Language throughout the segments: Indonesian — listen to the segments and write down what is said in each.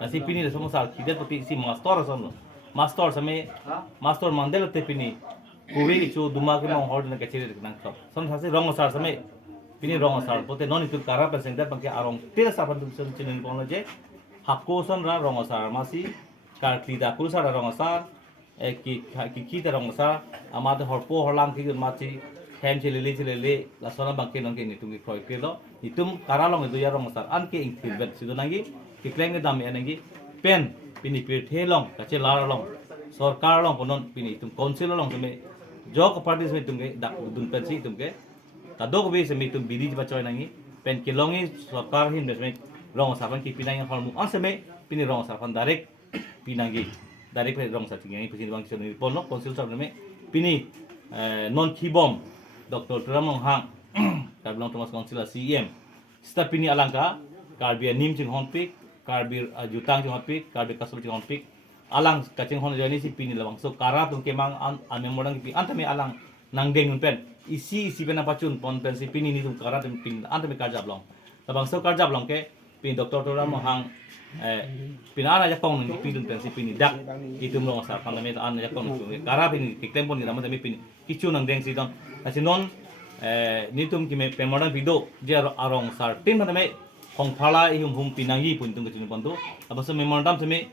nasi pini da sama sar kidat pati si master asan master same master mandel te pini kuwi chu duma ke mang hord na kachiri nang kap son thase rong sar same pini rong sar pote non itu kara paseng da pangke arong tira sapan tum sen chinen pon je hakko son ra rong sar masi kar klida kul sar rong sar ki ta rong sar amade horpo horlam ki machi hem chilili la sona bangke nang ke ni tum ki khoi ke lo itum kara long itu ya rong sar an ke increment sido nangi ki kleng ke dam enangi pen pini pir the long kache lar long sarkar long ponon pini tum council long seme jok party seme tum ke dak dun pen si tum ke tadok be seme tum bidi ba choi nangi pen kilongi sarkar hin besme rong sapan ki pinang hormu an seme pini rong sapan direct pinangi direct pe rong sa tingi pini bang seme pono council sa seme pini non kibom dr tramong hang tablong thomas council cem step pini alangka karbia nim ching honpik karbir jutang ching honpik karbir kasul ching honpik alang kaching hon jani si pini lawang so kara tum kemang an memorang pi antame alang nang deng pen isi pena pacun pon pen si pini ni tum kara tum pin antame karjab long tabang so karjab long ke pin doktor toram hang pinara ja kong ni pin pen si pini dak itum long sa pandame an ja kong kara pini kiklem pon ni ramon tame pini kichu nang deng si don asinon nitum kime pemorang video je arong sar tin tame kong phala hum pinangi pun tung kecil pon tu apa so memorandum tame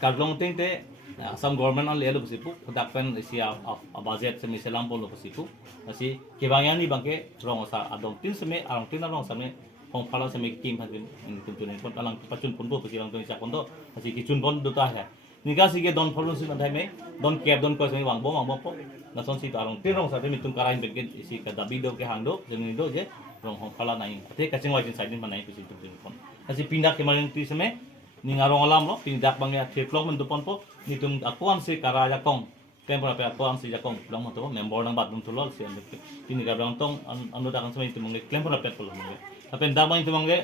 Karlong tente asam government on lelo pusipu dakpen isia budget semi selam polo pusipu asi kebangan ni bangke rong sa adong tin seme arong tin arong same hong phala seme kim hatin tuntun pon alang pacun pon bo pusilang tu sia pon do asi kicun pon duta ha nika sige don follow sin andai me don cap don ko seme wang bo po na son si arong tin rong sa te mitung karain begen isi ka dabido ke hangdo jeni do je rong hong phala nai te kaching wajin side din manai pusitu pon asi pindak kemarin tu seme ni ngarong alam lo pindak bang ya triplong men dupon po ni tum akuan si karaya kong tempora pe akuan si jakong long mo to member nang bat dum tulol si ande pini ga bang tong anu dakan semai tum nge klempora pet polo nge apen da bang tum nge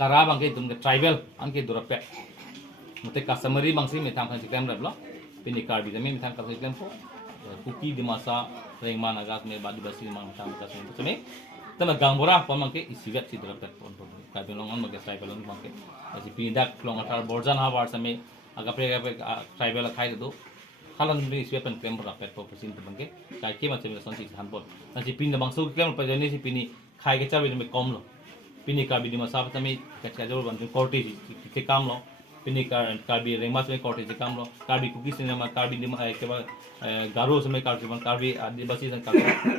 kara bang ke tum nge tribal an ke dura pet mate customary bang si metam kan si klem lo pini kar bi me metam kan si klem po kuki di masa reng man agas me badi basi man metam ka semai tama gangbora pon mangke isigat si dura pet pon pon ka belongan mangke tribal on mangke asi pindak long atar borjan ha war same aga pre tribal khai do khalan ni siapan klem ra pet po sin bangke kai ke ma cheme son si han bol asi pin bang so klem pa jani si pini khai ke chabe me kom lo pini ka bi di ma sa tami ka cha jor ban korti ti kam lo pini ka bi reng mas me korti ti kam lo ka bi kuki sin ma ka bi di ma ke ba garo same ka ban ka bi adibasi san ka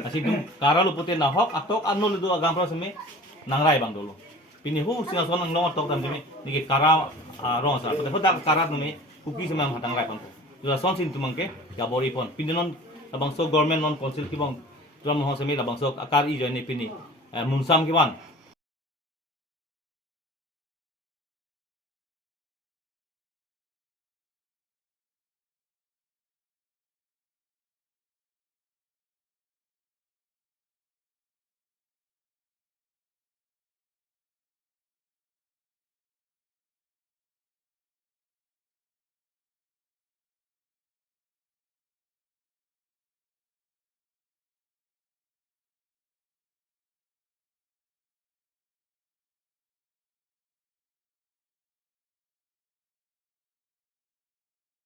asi dum kara lo pote na hok atok anno do agam pro same nangrai bang dolo pini hu singa sonang no tok dam demi ni kara rong sa pate hodak kara dumi kuki semang hatang lai pon tu son sin tumangke ya bori pon pini non abang so government non council ki bang tuam ho semi abang so akar i jani pini munsam ki ban